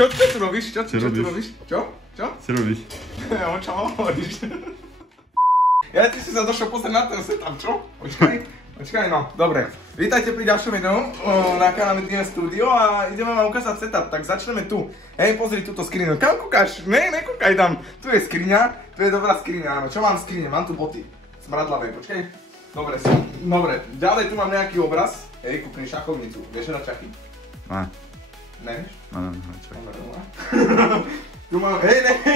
Čo tu robíš? Čo tu robíš? Čo? Čo robíš? O čom hovoríš? Ja ty si sa došiel pozrieť na ten setup, čo? Počkaj, no, dobre. Vítajte pri ďalšom videu na kanále Dream Studio a ideme vám ukázať setup, tak začneme tu. Hej, pozri túto skriňu. Kam kúkaš? Nekúkaj tam. Tu je skriňa, tu je dobrá skriňa, áno. Čo mám v skrine? Mám tu boty. Smradlavé, počkaj. Dobre. Ďalej tu mám nejaký obraz. Hej, kúkni šachovnicu. Vieš na šachy? Nevieš? Mám. Tu mám,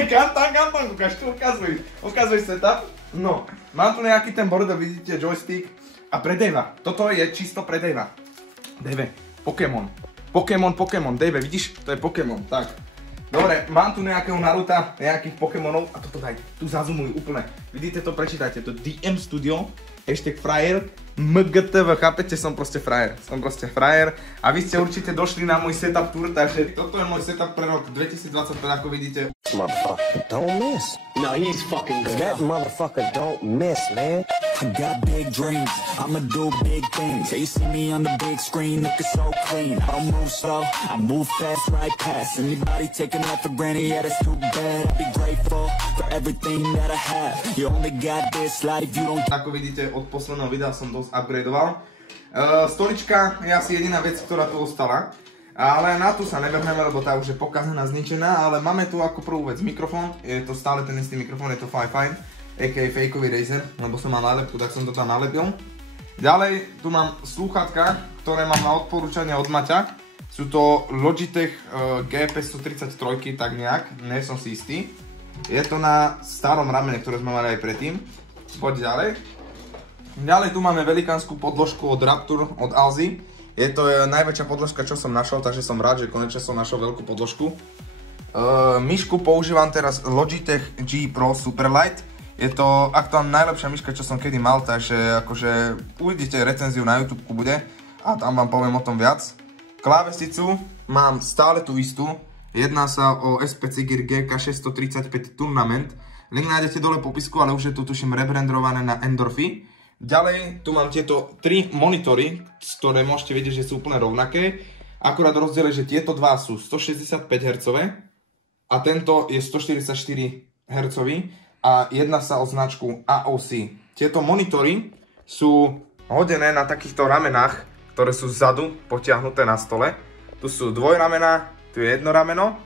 kam tam kúkaš, tu ukazuj setup. No, mám tu nejaký ten border, vidíte, joystick a pre Davea. Toto je čisto pre Davea. Dave, Pokémon, Dave, vidíš, to je Pokémon, tak. Dobre, mám tu nejakého Naruta, nejakých Pokémonov a toto daj, tu zazumuj úplne. Vidíte to, prečítajte, to DM Studio, hashtag frajer, MGTV, chápete, som proste frajer a vy ste určite došli na môj setup tour, takže toto je môj setup pre rok 2025, ako vidíte. Motherfucker don't miss. No, he's fucking good. That motherfucker don't miss, man. I got big dreams, I'ma do big things. Yeah, you see me on the big screen, looking so clean. I don't move slow, I move fast, right past anybody taking that for granted, yeah, that's too bad. I'd be grateful for everything that I have. You only got this life, you don't... Ako vidíte, od posledného videa som dosť upgradeoval. Stolička je asi jediná vec, ktorá tu ostala. Ale na tú sa nevrhneme, lebo tá už je pokazaná, zničená, ale máme tu ako prvú vec mikrofón. Je to stále ten istý mikrofón, je to Fi-Fi, aka fakeový Razer, lebo som mal nálepku, tak som to tam nalepil. Ďalej tu mám slúchatka, ktoré mám na odporúčanie od Maťa. Sú to Logitech GP133, tak nejak, nie som si istý. Je to na starom ramene, ktoré sme mali aj predtým. Poď ďalej. Ďalej tu máme velikánsku podložku od Raptor, od Alzy. Je to najväčšia podložka, čo som našiel, takže som rád, že konečne som našiel veľkú podložku. Myšku používam teraz Logitech G Pro Superlight. Je to aktuálne najlepšia myška, čo som kedy mal, takže akože uvidíte recenziu na YouTube bude a tam vám poviem o tom viac. Klávesicu mám stále tú istú. Jedná sa o SPC Gear GK635 Tournament. Link nájdete dole v popisku, ale už je tu tuším rebrandované na Endorphy. Ďalej, tu mám tieto 3 monitory, ktoré môžete vidieť, že sú úplne rovnaké. Akurát rozdiel je, že tieto dva sú 165 Hz a tento je 144 Hz a jedná sa o značku AOC. Tieto monitory sú hodené na takýchto ramenách, ktoré sú vzadu potiahnuté na stole. Tu sú dvojramená, tu je jedno rameno.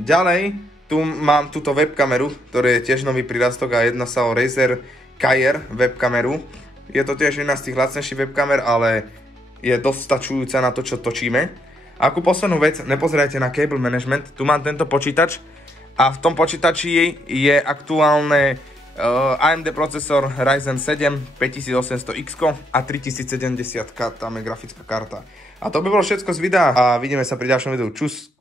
Ďalej, tu mám túto webkameru, ktorý je tiež nový prírastok a jedná sa o Razer Kajer webkameru. Je to tiež jedna z tých lacnejších webkamer, ale je dostačujúca na to, čo točíme. A ako poslednú vec, nepozerajte na cable management. Tu mám tento počítač a v tom počítači je aktuálne AMD procesor Ryzen 7 5800X a 3070, tam je grafická karta. A to by bolo všetko z videa a vidíme sa pri ďalšom videu. Čus!